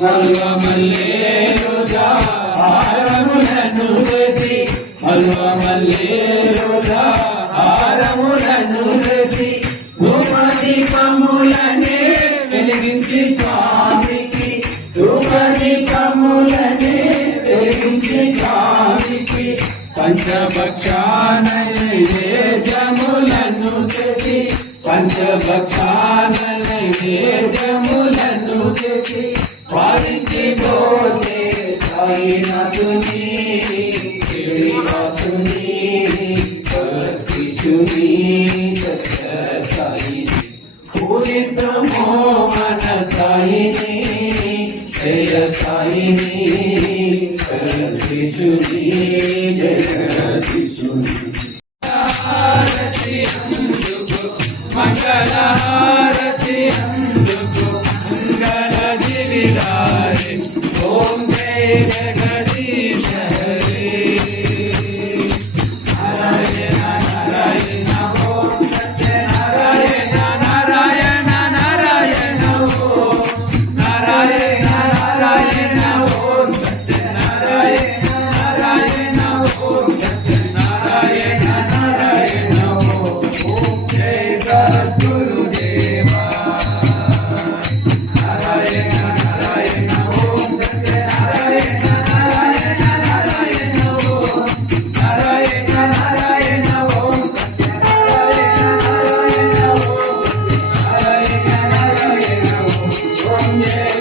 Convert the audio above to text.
మల్వ మల్లేరుగా హారములను వేసి మల్వ మల్లేరుగా హారములను వేసి ధూపదీపములనే వెలిగించి స్వామికి ధూపదీపములనే వెలిగించి స్వామికి పంచభక్షానైవేద్యములను తెచ్చి పంచభక్షానైవేద్యములను తెచ్చి వారికి పోతే సాయినాథుని శ్రీనివాసుని శిశుని సాయి పూరితమో మన సాయిని జయ సాయిని శిశుని జగదీశుని మంగళహారతి అందుకు మంగళ జివిడారి ఓం జయ జగదీశ హరే నారాయణ నారాయణ ఓం సత్యనారాయణ నారాయణ నారాయణ ఓం నారాయణ నారాయణ ఓం సత్యనారాయణ నారాయణ ఓం సత్యనారాయణ నారాయణ ఓం జయ సద్గురుదేవా నారాయణ నారాయణ ఓం సత్యనారాయణ నారాయణ నారాయణ ఓం నారాయణ నారాయణ ఓం సత్యనారాయణ నారాయణ ఓం నారాయణ నారాయణ ఓం జయ